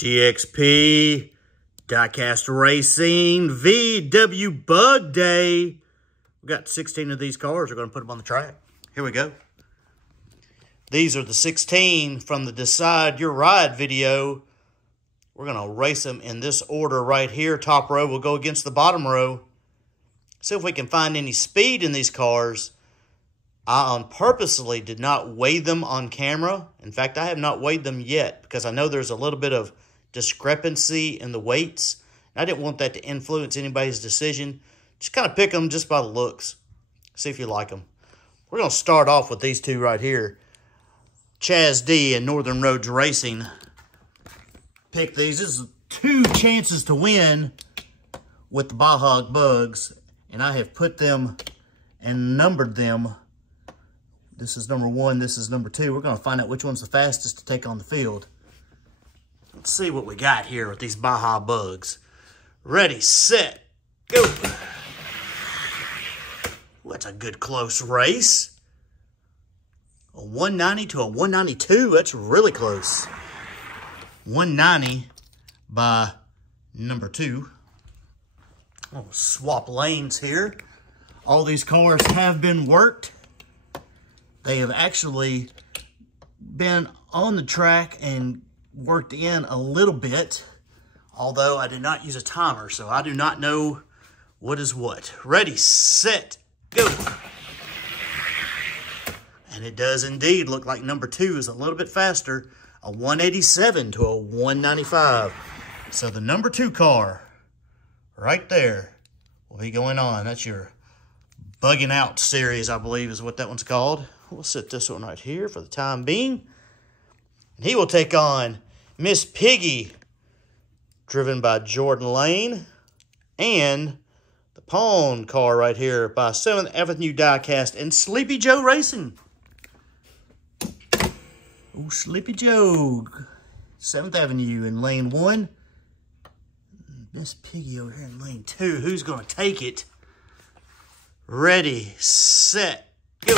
DXP, Diecast Racing, VW Bug Day. We got 16 of these cars. We're going to put them on the track. Here we go. These are the 16 from the Decide Your Ride video. We're going to race them in this order right here. Top row will go against the bottom row. See if we can find any speed in these cars. I purposely did not weigh them on camera. In fact, I have not weighed them yet because I know there's a little bit of discrepancy in the weights. I didn't want that to influence anybody's decision. Just kind of pick them just by the looks. See if you like them. We're going to start off with these two right here. Chaz D and Northern Roads Racing. Pick these. This is 2 chances to win with the Baja Bugs. And I have put them and numbered them. This is number 1. This is number 2. We're going to find out which one's the fastest to take on the field. Let's see what we got here with these Baja Bugs. Ready, set, go. Ooh, that's a good close race. A 190 to a 192. That's really close. 190 by number 2. I'll swap lanes here. All these cars have been worked. They have actually been on the track and worked in a little bit, although I did not use a timer, so I do not know what is what. Ready, set, go. And it does indeed look like number 2 is a little bit faster, a 187 to a 195. So the number 2 car right there will be going on. That's your Bugging Out series, I believe is what that one's called. We'll set this one right here for the time being. And he will take on Miss Piggy, driven by Jordan Lane, and the Pawn car right here by 7th Avenue Diecast and Sleepy Joe Racing. Oh, Sleepy Joe, 7th Avenue in lane 1. Miss Piggy over here in lane 2. Who's going to take it? Ready, set, go.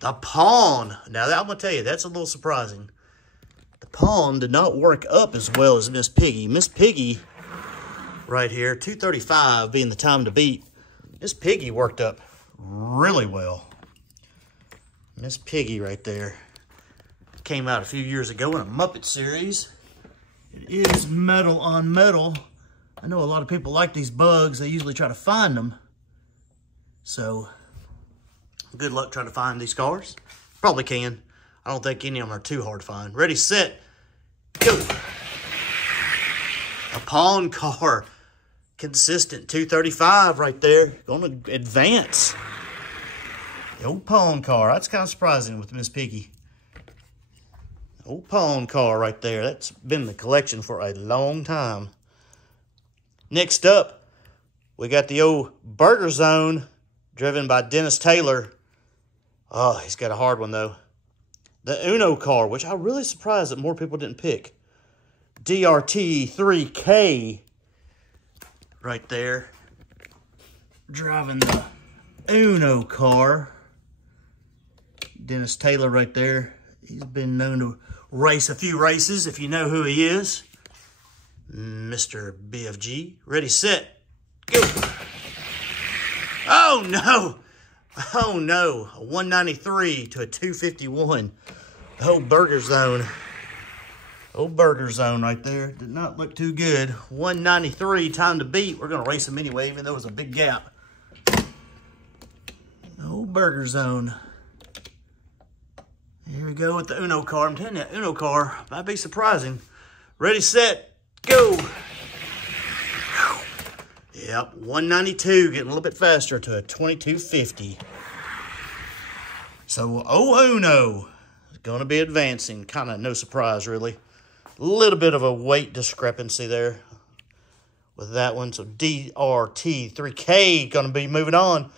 The Pawn. Now, I'm going to tell you, that's a little surprising. The Pawn did not work up as well as Miss Piggy. Miss Piggy, right here, 2:35 being the time to beat. Miss Piggy worked up really well. Miss Piggy right there. Came out a few years ago in a Muppet series. It is metal on metal. I know a lot of people like these bugs. They usually try to find them. So, good luck trying to find these cars. Probably can. I don't think any of them are too hard to find. Ready, set, go. A Pawn car. Consistent 235 right there. Going to advance. The old Pawn car. That's kind of surprising with Miss Piggy. Old Pawn car right there. That's been in the collection for a long time. Next up, we got the old Burger Zone, driven by Dennis Taylor. Oh, he's got a hard one, though. The Uno car, which I'm really surprised that more people didn't pick. DRT 3K right there. Driving the Uno car. Dennis Taylor right there. He's been known to race a few races, if you know who he is. Mr. BFG. Ready, set, go. Oh, no. Oh, no. A 193 to a 251. The whole Burger Zone. Old Burger Zone right there. Did not look too good. 193, time to beat. We're going to race them anyway, even though it was a big gap. Old Burger Zone. Here we go with the Uno car. I'm telling you, that Uno car might be surprising. Ready, set, go. Yep, 192, getting a little bit faster to a 2250. So, Uno is going to be advancing. Kind of no surprise, really. A little bit of a weight discrepancy there with that one. So, DRT 3K going to be moving on.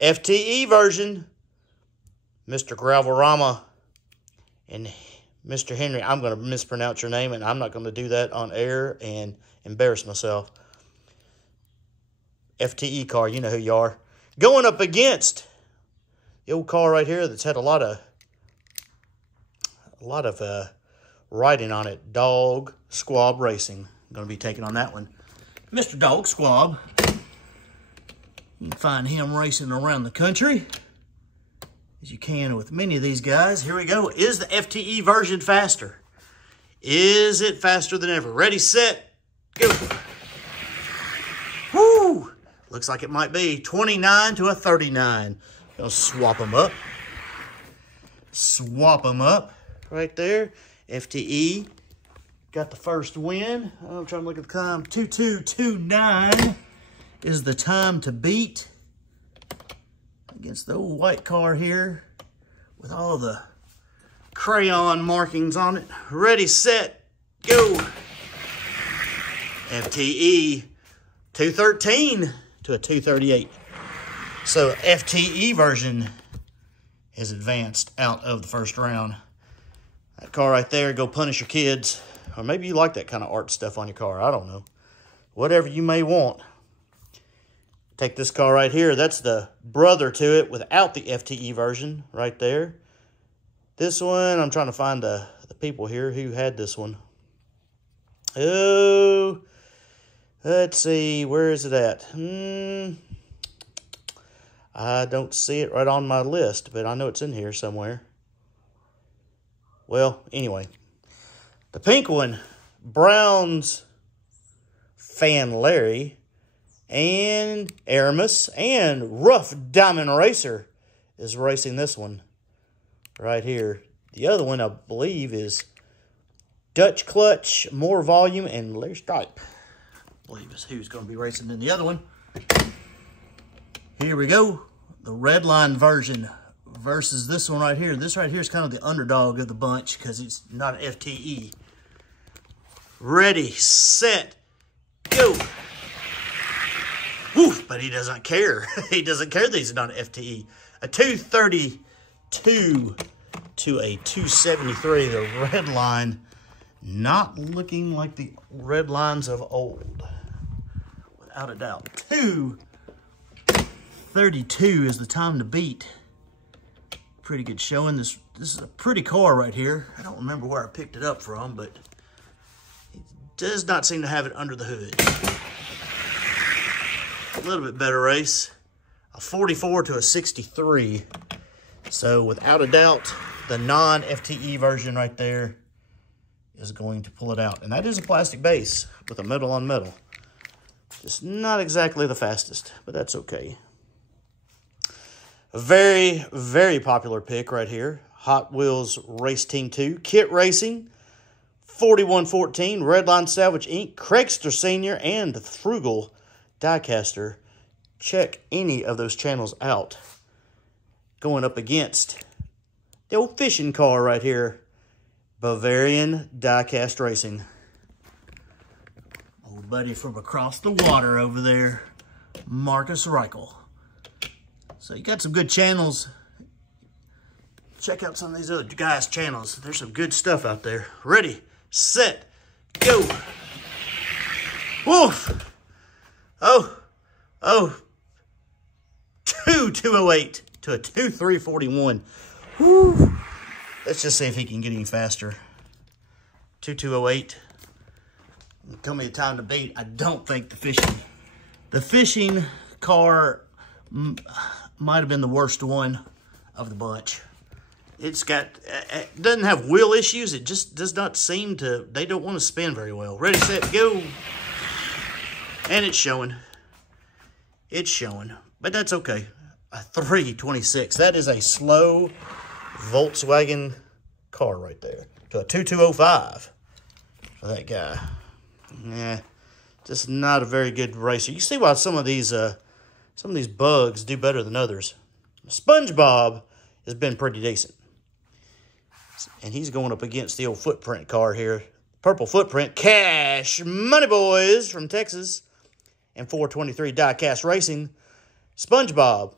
FTE version, Mr. Gravelrama and Mr. Henry. I'm going to mispronounce your name, and I'm not going to do that on air and embarrass myself. FTE car, you know who you are. Going up against the old car right here that's had a lot of writing on it, Dog Squab Racing. I'm going to be taking on that one. Mr. Dog Squab. You can find him racing around the country, as you can with many of these guys. Here we go. Is the FTE version faster? Is it faster than ever? Ready, set, go. Woo! Looks like it might be 29 to a 39. Gonna swap them up. Swap them up right there. FTE got the first win. I'm trying to look at the time. 2229 is the time to beat against the old white car here with all the crayon markings on it. Ready, set, go. FTE 213 to a 238. So FTE version is advanced out of the first round. That car right there, go punish your kids. Or maybe you like that kind of art stuff on your car. I don't know. Whatever you may want. Take this car right here. That's the brother to it without the FTE version right there. This one, I'm trying to find the people here who had this one. Oh, let's see. Where is it at? I don't see it right on my list, but I know it's in here somewhere. Well, anyway. The pink one, Browns Fan Larry and Aramis and Rough Diamond Racer is racing this one right here. The other one, I believe, is Dutch Clutch, More Volume, and Larry Stripe. I believe is who's going to be racing in the other one. Here we go. The Redline version versus this one right here. This right here is kind of the underdog of the bunch because it's not an FTE. Ready, set, go. Woof, but he doesn't care. He doesn't care that he's not an FTE. A 232 to a 273. The red line not looking like the red lines of old. Without a doubt. 232 is the time to beat. Pretty good showing. This is a pretty car right here. I don't remember where I picked it up from, but it does not seem to have it under the hood. A little bit better race. A 44 to a 63. So without a doubt, the non-FTE version right there is going to pull it out. And that is a plastic base with a metal on metal. Just not exactly the fastest, but that's okay. A very, very popular pick right here. Hot Wheels Race Team 2. Kit Racing. 4114. Redline Salvage Inc. Craigster Sr. and the Frugal Diecaster. Check any of those channels out. Going up against the old fishing car right here. Bavarian Diecast Racing. Old buddy from across the water over there. Marcus Reichel. So you got some good channels. Check out some of these other guys' channels. There's some good stuff out there. Ready, set, go. Woof. Oh. 208 to a 2341. Woo. Let's just see if he can get any faster. 2208. Tell me the time to beat. I don't think the fishing car might have been the worst one of the bunch. It's got, it doesn't have wheel issues. It just does not seem to, they don't want to spin very well. Ready, set, go. And it's showing. It's showing, but that's okay. A 326. That is a slow Volkswagen car right there. To a 2205 for that guy. Yeah, just not a very good racer. You see why some of these bugs do better than others. SpongeBob has been pretty decent. And he's going up against the old Footprint car here. Purple Footprint, Cash Money Boys from Texas. And 423 Diecast Racing. SpongeBob.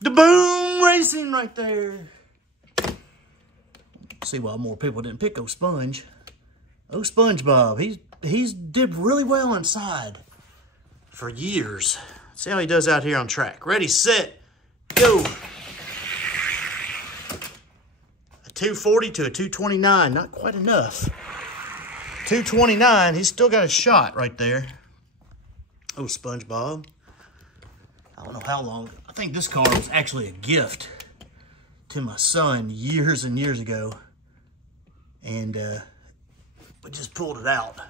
The Boom Racing right there. See why more people didn't pick Sponge. SpongeBob. He's did really well inside for years. See how he does out here on track. Ready, set, go. A 240 to a 229. Not quite enough. 229. He's still got a shot right there. Oh, SpongeBob. I don't know how long. I think this car was actually a gift to my son years and years ago. And we just pulled it out.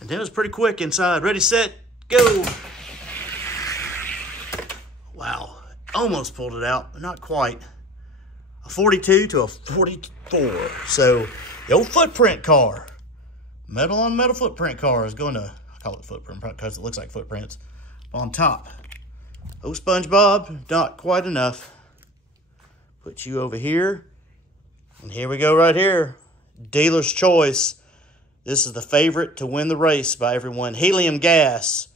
And then it was pretty quick inside. Ready, set, go. Wow. Almost pulled it out, but not quite. A 42 to a 44. So the old footprint car, metal on metal footprint car is going to, I call it footprint because it looks like footprints on top. Oh, SpongeBob, not quite enough. Put you over here. And here we go right here. Dealer's choice. This is the favorite to win the race by everyone. Helium Gas,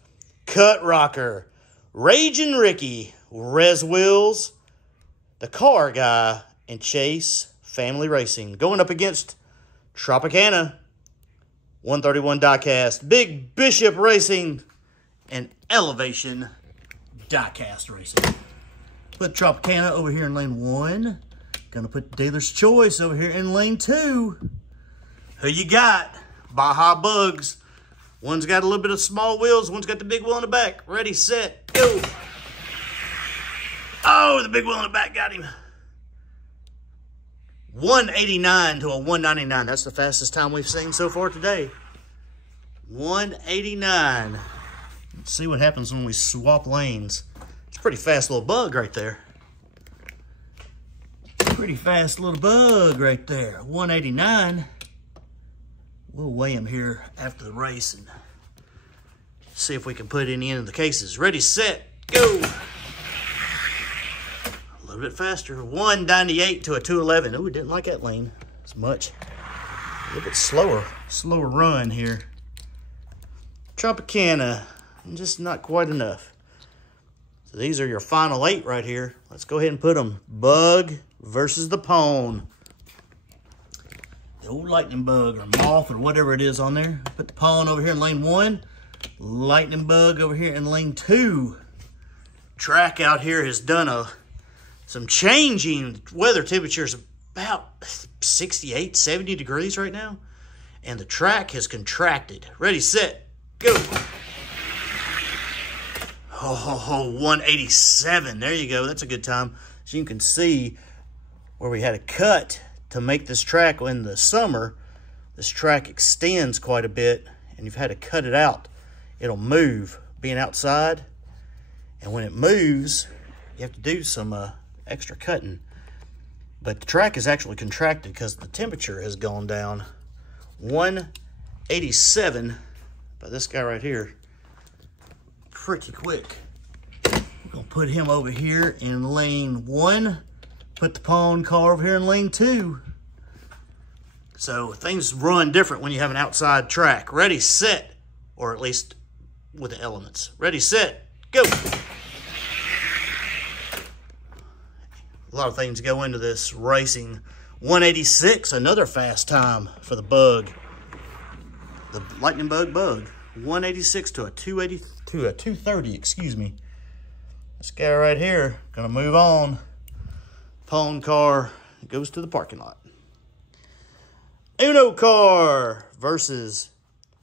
Cut Rocker, Raging Ricky, Rez Wheels, the Car Guy, and Chase Family Racing. Going up against Tropicana, 131 Diecast, Big Bishop Racing, and Elevation Diecast Racing. Put Tropicana over here in lane 1. Gonna put Dealer's Choice over here in lane 2. Who you got? Baja Bugs. One's got a little bit of small wheels. One's got the big wheel in the back. Ready, set, go. Oh, the big wheel in the back got him. 189 to a 199. That's the fastest time we've seen so far today. 189. Let's see what happens when we swap lanes. It's a pretty fast little bug right there. Pretty fast little bug right there. 189. We'll weigh him here after the race and see if we can put any in the cases. Ready, set, go. A little bit faster. 198 to a 211. Oh, we didn't like that lane as much. A little bit slower run here. Tropicana, just not quite enough. So these are your final 8 right here. Let's go ahead and put them. Bug versus the Pone. The old lightning bug or moth or whatever it is on there. Put the Pone over here in lane 1. Lightning bug over here in lane 2. Track out here has done some changing. Weather temperatures about 68, 70 degrees right now. And the track has contracted. Ready, set, go. Oh, 187. There you go. That's a good time. As you can see where we had a cut to make this track in the summer. This track extends quite a bit, and you've had to cut it out. It'll move being outside. And when it moves, you have to do some extra cutting. But the track is actually contracted because the temperature has gone down. 187 by this guy right here. Pretty quick. We're going to put him over here in lane 1. Put the Pone car over here in lane 2. So things run different when you have an outside track. Ready, set, or at least with the elements. Ready, set, go. A lot of things go into this racing. 186, another fast time for the bug. The lightning bug. 186 to a 280 to a 230, excuse me. This guy right here, gonna move on. Pone car goes to the parking lot. Uno car versus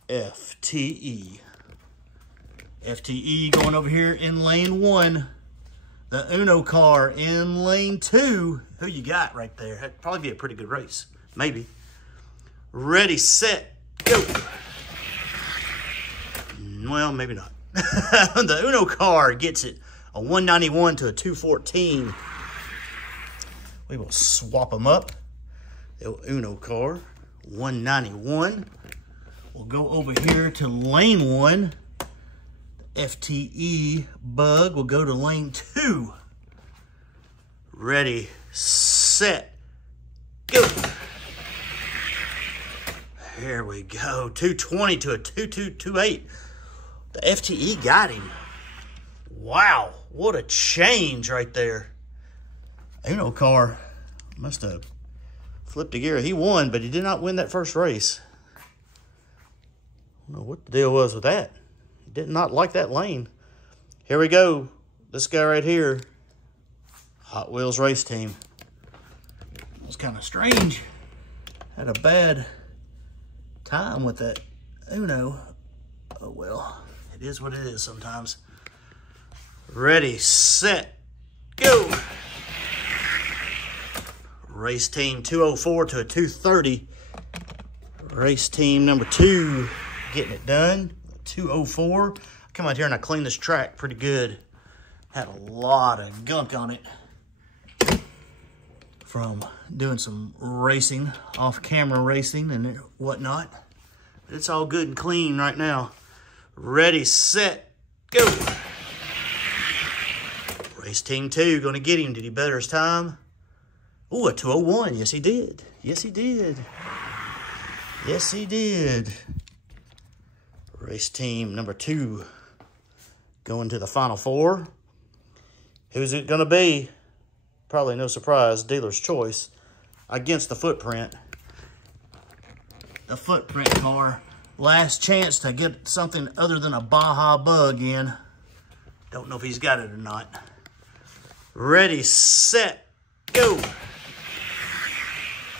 FTE. FTE going over here in lane 1. The Uno car in lane 2. Who you got right there? That'd probably be a pretty good race. Maybe. Ready, set, go. Well, maybe not. The Uno car gets it. A 191 to a 214. We will swap them up. The Uno car, 191. We'll go over here to lane 1. The FTE bug will go to lane 2. Ready, set, go. There we go. 220 to a 2228. The FTE got him. Wow, what a change right there. Uno car must have flipped a gear. He won, but he did not win that first race. I don't know what the deal was with that. He did not like that lane. Here we go. This guy right here. Hot Wheels race team. was kind of strange. Had a bad time with that Uno. Oh well, it is what it is sometimes. Ready, set, go. Race team 204 to a 230. Race team number 2 getting it done. 204. I come out here and I cleaned this track pretty good. Had a lot of gunk on it from doing some racing, off-camera racing and whatnot. But it's all good and clean right now. Ready, set, go. Race team 2 gonna get him. Did he better his time? Ooh, a 201. Yes, he did. Yes, he did. Yes, he did. Race team number 2 going to the final 4. Who's it going to be? Probably no surprise. Dealer's choice against the Footprint. The Footprint car. Last chance to get something other than a Baja Bug in. Don't know if he's got it or not. Ready, set, go.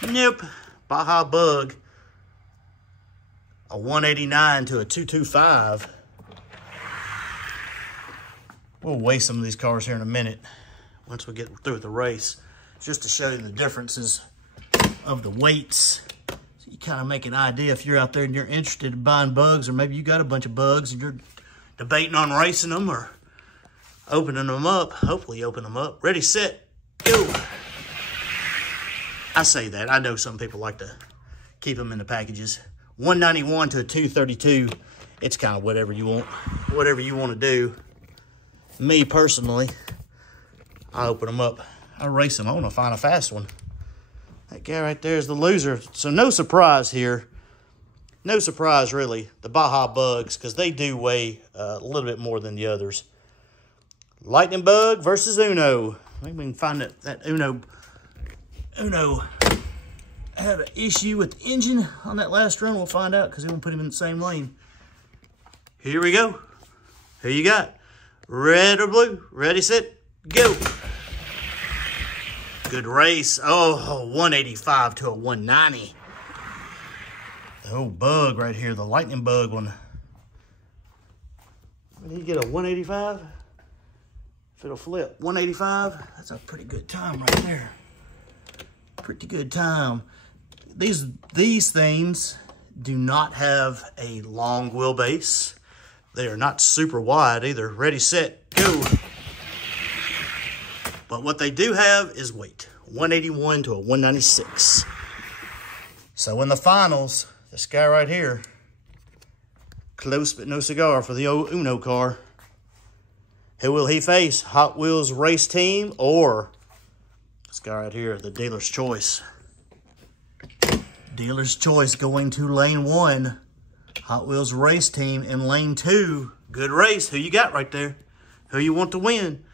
Nope. Baja Bug. A 189 to a 225. We'll weigh some of these cars here in a minute once we get through with the race, just to show you the differences of the weights. So you kind of make an idea if you're out there and you're interested in buying bugs, or maybe you got a bunch of bugs and you're debating on racing them or opening them up. Hopefully you open them up. Ready, set, go. I say that. I know some people like to keep them in the packages. 191 to a 232. It's kind of whatever you want to do. Me personally, I open them up. I race them. I want to find a fast one. That guy right there is the loser. So no surprise here. No surprise really. The Baja Bugs, because they do weigh a little bit more than the others. Lightning Bug versus Uno. Maybe we can find that Uno had an issue with the engine on that last run. We'll find out because they won't put him in the same lane. Here we go. Who you got? Red or blue? Ready, set, go. Good race. Oh, 185 to a 190. The old Bug right here, the Lightning Bug one. Did he get a 185? If it'll flip. 185? That's a pretty good time right there. Pretty good time. These things do not have a long wheelbase. They are not super wide either. Ready, set, go. But what they do have is weight. 181 to a 196. So in the finals, this guy right here, close but no cigar for the old Uno car. Who will he face? Hot Wheels Race Team or this guy right here, the Dealer's Choice? Dealer's Choice going to lane 1. Hot Wheels Race Team in lane 2. Good race. Who you got right there? Who you want to win?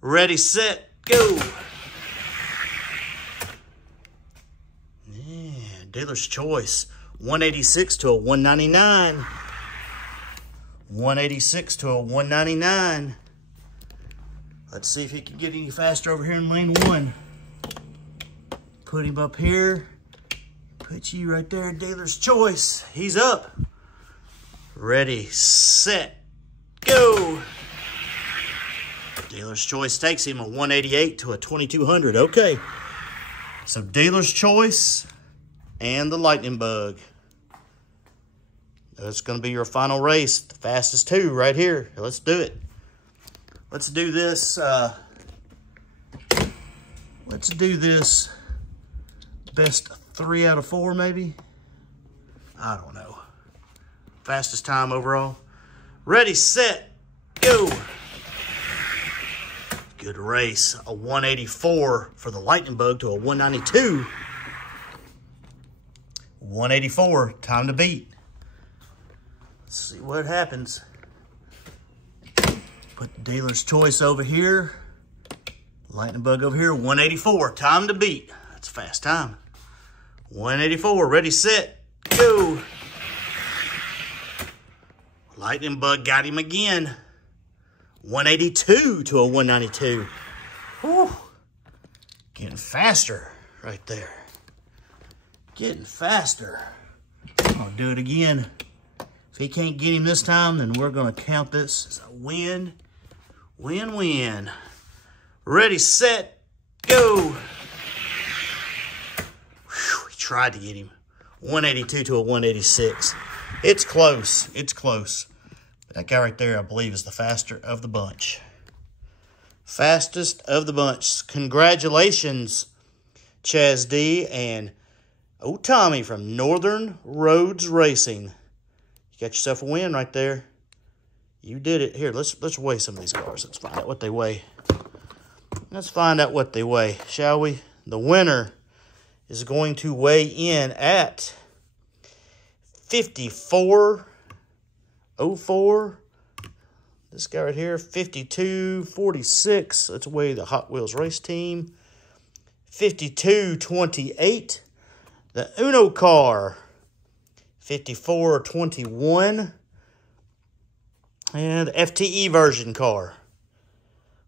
Ready, set, go. Yeah, Dealer's Choice. 186 to a 199. 186 to a 199. Let's see if he can get any faster over here in lane 1. Put him up here. Put you right there, Dealer's Choice. He's up. Ready, set, go. Dealer's Choice takes him a 188 to a 2200. Okay. So Dealer's Choice and the Lightning Bug. That's going to be your final race. The fastest 2 right here. Let's do it. Let's do this. Let's do this. Best 3 out of 4, maybe. I don't know. Fastest time overall. Ready, set, go. Good race. A 184 for the Lightning Bug to a 192. 184. Time to beat. Let's see what happens. Put the Dealer's Choice over here. Lightning Bug over here. 184. Time to beat. That's a fast time. 184. Ready, set, go. Lightning Bug got him again. 182 to a 192. Whew. Getting faster right there. Getting faster. I'll do it again. If he can't get him this time, then we're going to count this as a win. Win-win. Ready, set, go. Whew, he tried to get him. 182 to a 186. It's close. It's close. But that guy right there, I believe, is the faster of the bunch. Fastest of the bunch. Congratulations, Chaz D. and old Tommy from Northern Roads Racing. You got yourself a win right there. You did it. Here, let's weigh some of these cars. Let's find out what they weigh. Let's find out what they weigh, shall we? The winner is going to weigh in at 54.04. This guy right here, 52.46. Let's weigh the Hot Wheels race team. 52.28. The Uno car, 54.21. And the FTE version car,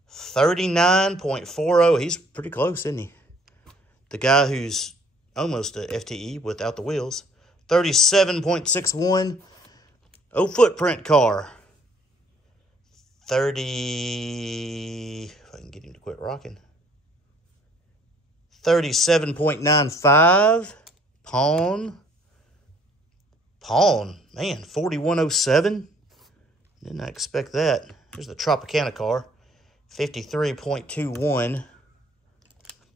39.40. He's pretty close, isn't he? The guy who's almost a FTE without the wheels, 37.61. Oh, footprint car, 30. If I can get him to quit rocking. 37.95. Pawn, man, 4107. Did not expect that. Here's the Tropicana car, 53.21.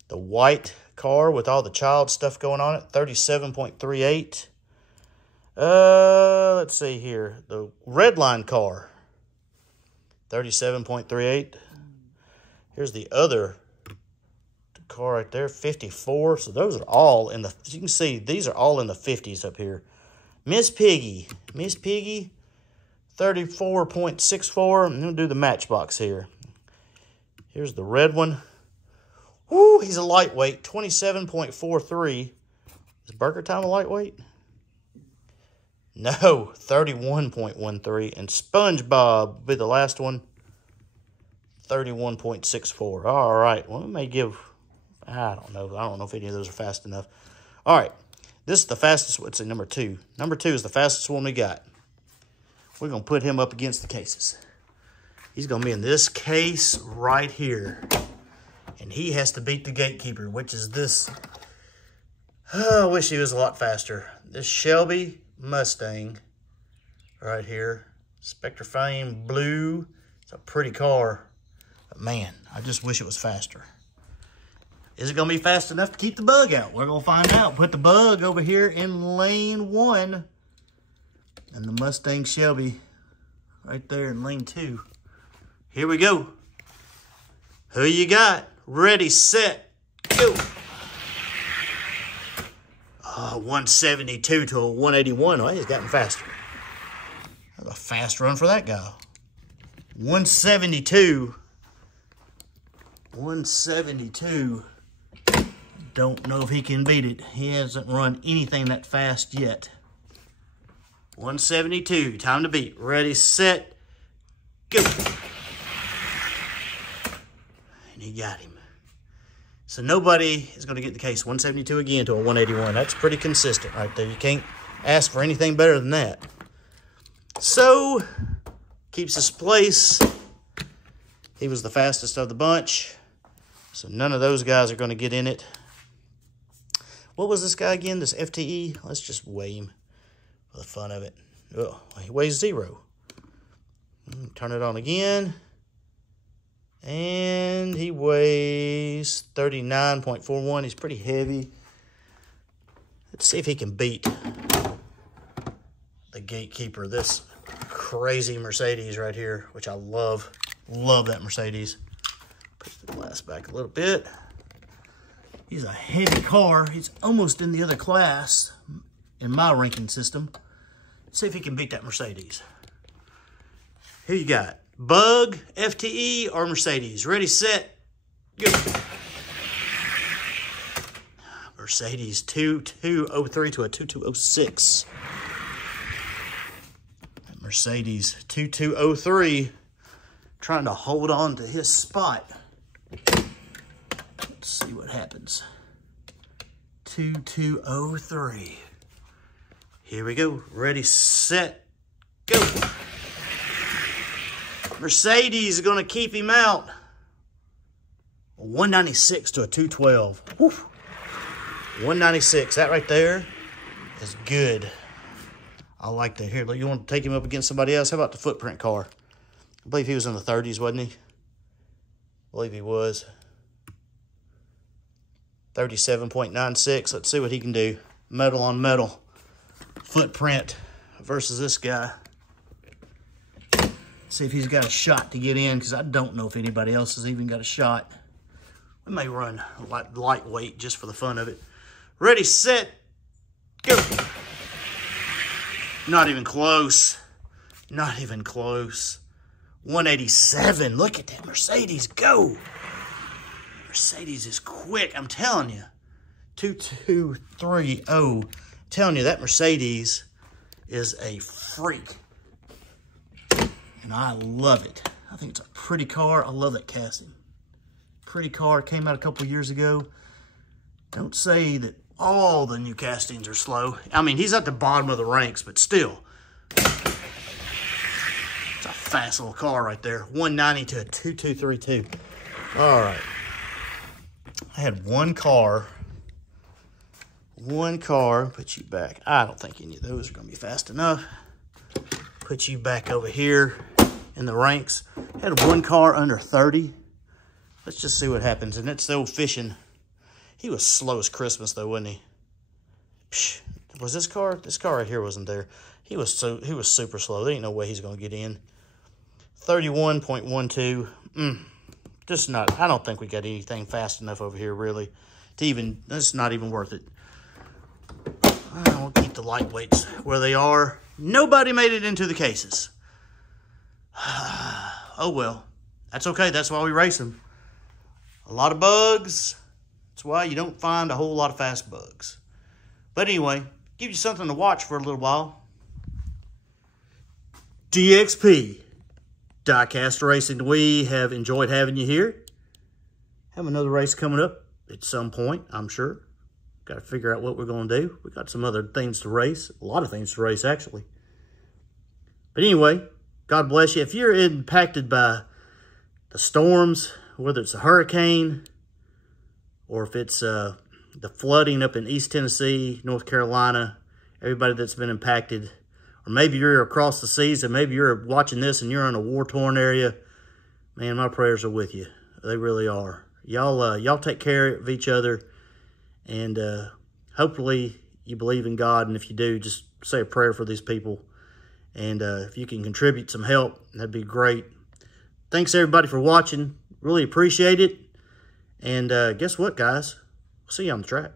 The white car with all the child stuff going on it, 37.38. Let's see here. The red line car, 37.38. Here's the other car right there, 54. So those are all in the, as you can see, these are all in the 50s up here. Miss Piggy, 34.64. I'm going to do the Matchbox here. Here's the red one. Woo, he's a lightweight, 27.43. Is Burger Time a lightweight? No, 31.13. And SpongeBob will be the last one, 31.64. All right, well, we may give, I don't know if any of those are fast enough. All right, this is the fastest, let's say number 2. Number 2 is the fastest one we got. We're going to put him up against the cases. He's going to be in this case right here. And he has to beat the gatekeeper, which is this. Oh, I wish he was a lot faster. This Shelby Mustang right here. Spectre Fame Blue. It's a pretty car. But man, I just wish it was faster. Is it going to be fast enough to keep the bug out? We're going to find out. Put the bug over here in lane 1. And the Mustang Shelby right there in lane 2. Here we go. Who you got? Ready, set, go. 172 to a 181. Oh, he's gotten faster. That's a fast run for that guy. 172. 172. Don't know if he can beat it. He hasn't run anything that fast yet. 172, time to beat. Ready, set, go. And he got him. So nobody is going to get the case. 172 again to a 181. That's pretty consistent right there. You can't ask for anything better than that. So, keeps his place. He was the fastest of the bunch. So none of those guys are going to get in it. What was this guy again? This FTE? Let's just weigh him for the fun of it. Oh, he weighs 0. Turn it on again. And he weighs 39.41. He's pretty heavy. Let's see if he can beat the gatekeeper. This crazy Mercedes right here, which I love. Love that Mercedes. Push the glass back a little bit. He's a heavy car. He's almost in the other class in my ranking system. Let's see if he can beat that Mercedes. Who you got? Bug, FTE, or Mercedes? Ready, set, go. Mercedes 2203 to a 2206. Mercedes 2203 trying to hold on to his spot. Let's see what happens. 2203. Here we go. Ready, set, go. Mercedes is going to keep him out. 196 to a 212. Woo. 196. That right there is good. I like that. Here, you want to take him up against somebody else? How about the footprint car? I believe he was in the 30s, wasn't he? I believe he was. 37.96. Let's see what he can do. Metal on metal. Footprint versus this guy. See if he's got a shot to get in, because I don't know if anybody else has even got a shot. We may run lightweight just for the fun of it. Ready, set, go. Not even close. Not even close. 187. Look at that Mercedes go. Mercedes is quick, I'm telling you. 2230. I'm telling you, that Mercedes is a freak. And I love it. I think it's a pretty car. I love that casting. Pretty car. Came out a couple years ago. Don't say that all the new castings are slow. I mean, he's at the bottom of the ranks, but still. It's a fast little car right there. 190 to a 2232. All right. I had one car. Put you back. I don't think any of those are going to be fast enough. Put you back over here in the ranks. Had one car under 30. Let's just see what happens. And it's the old fishing. He was slow as Christmas though, wasn't he? Psh, was this car? This car right here wasn't there. He was super slow. There ain't no way he's gonna get in. 31.12. Just not. I don't think we got anything fast enough over here really to even. It's not even worth it. We'll keep the lightweights where they are. Nobody made it into the cases. Oh well, that's okay. That's why we race them. A lot of bugs. That's why you don't find a whole lot of fast bugs. But anyway, give you something to watch for a little while. DXP, Diecast Racing. We have enjoyed having you here. Have another race coming up at some point, I'm sure. Got to figure out what we're going to do. We got some other things to race. A lot of things to race, actually. But anyway, God bless you. If you're impacted by the storms, whether it's a hurricane or if it's the flooding up in East Tennessee, North Carolina, everybody that's been impacted, or maybe you're across the seas and maybe you're watching this and you're in a war-torn area, man, my prayers are with you. They really are. Y'all take care of each other, and hopefully you believe in God, and if you do, just say a prayer for these people. And if you can contribute some help, that'd be great. Thanks, everybody, for watching. Really appreciate it. And guess what, guys? We'll see you on the track.